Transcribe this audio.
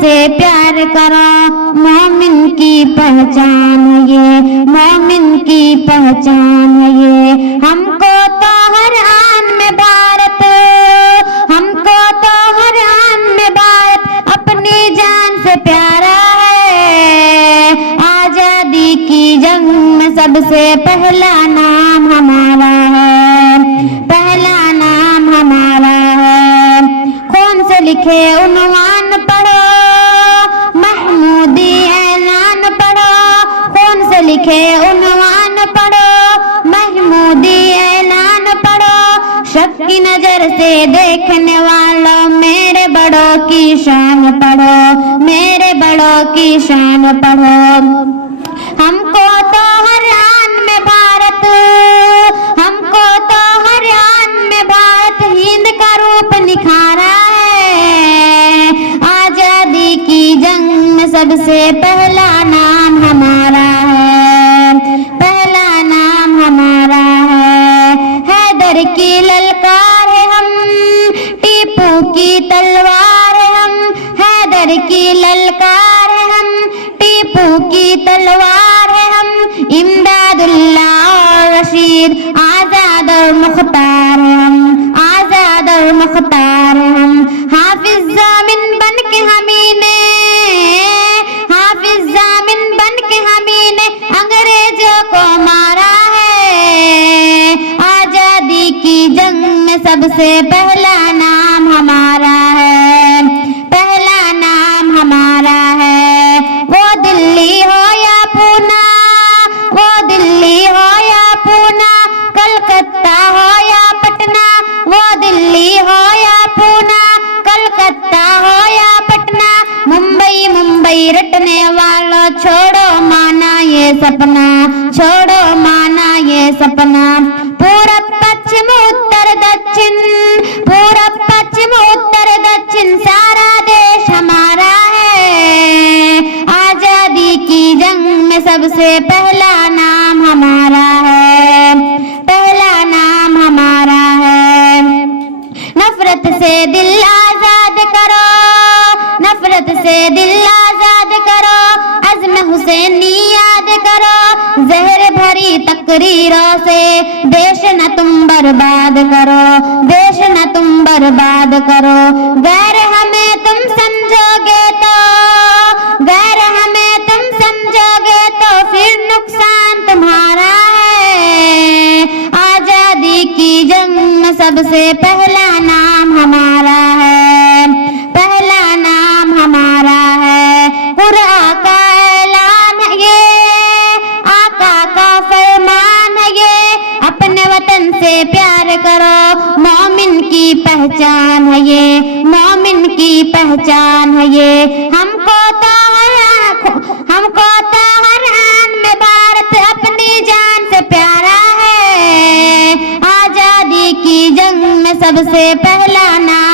से प्यार करो, मोमिन की पहचान है ये, मोमिन की पहचान है ये। हमको तो हर आन में भारत, हमको तो हर आन में भारत अपनी जान से प्यारा है। आजादी की जंग में सबसे पहला नाम हमारा है, पहला नाम हमारा है। खून से लिखे उन्वान पढ़ो, महमूदी ऐलान पढ़ो, खून से लिखे उन्वान पढ़ो, महमूदी ऐलान पढ़ो। शक की नजर से देखने वालों मेरे बड़ों की शान पढ़ो, मेरे बड़ों की शान पढ़ो। हमको तो हर आन में भारत, हमको तो हर आन में भारत हिंद का रूप निखारा है। आजादी की जंग में सबसे पहला नाम हमारा है, पहला नाम हमारा है। हैदर की ललकार है हम, टीपू की तलवार है हम, हैदर की ललकार है हम, टीपू की तलवार है हम। इमदादुल्लाह और रशीद, आजाद और मुख्तार है हम, आजाद और मुख्तार है हम। हाफिज जामिन बन के हमी ने, हाफिज जामिन बन के हमी ने अंग्रेजों को मारा है। आजादी की जंग में सबसे पहला नाम हमारा है, पहला नाम हमारा है। वो दिल्ली हो या पूना, वो दिल्ली हो या पूना, कलकत्ता हो या पटना, वो दिल्ली हो या पूना, कलकत्ता हो या पटना। मुंबई मुंबई रटने वालों छोड़ो माना ये सपना, छोड़ो माना ये सपना। पूरब पश्चिम उत्तर दक्षिण, पूरब पश्चिम उत्तर दक्षिण सारा देश हमारा है। आजादी की जंग में सबसे पहला नाम हमारा है, पहला नाम हमारा है। नफरत से दिल आजाद करो, नफरत से दिल आजाद करो, अज़्म हुसैनी याद करो। जहर भरी तकरीरों से देश न तुम बर्बाद करो, देश न तुम बर्बाद करो। गैर हमें तुम समझोगे तो, गैर हमें तुम समझोगे तो फिर नुकसान तुम्हारा है। आजादी की जंग में सबसे पहला नाम हमारा है, पहला नाम हमारा है। कुरान का ऐलान है ये, आका का फरमान है ये। अपने वतन से प्यार करो, मोमिन की पहचान है ये, मोमिन की पहचान है ये। हमको तो हर आन में भारत अपनी जान से प्यारा है। आजादी की जंग में सबसे पहला नाम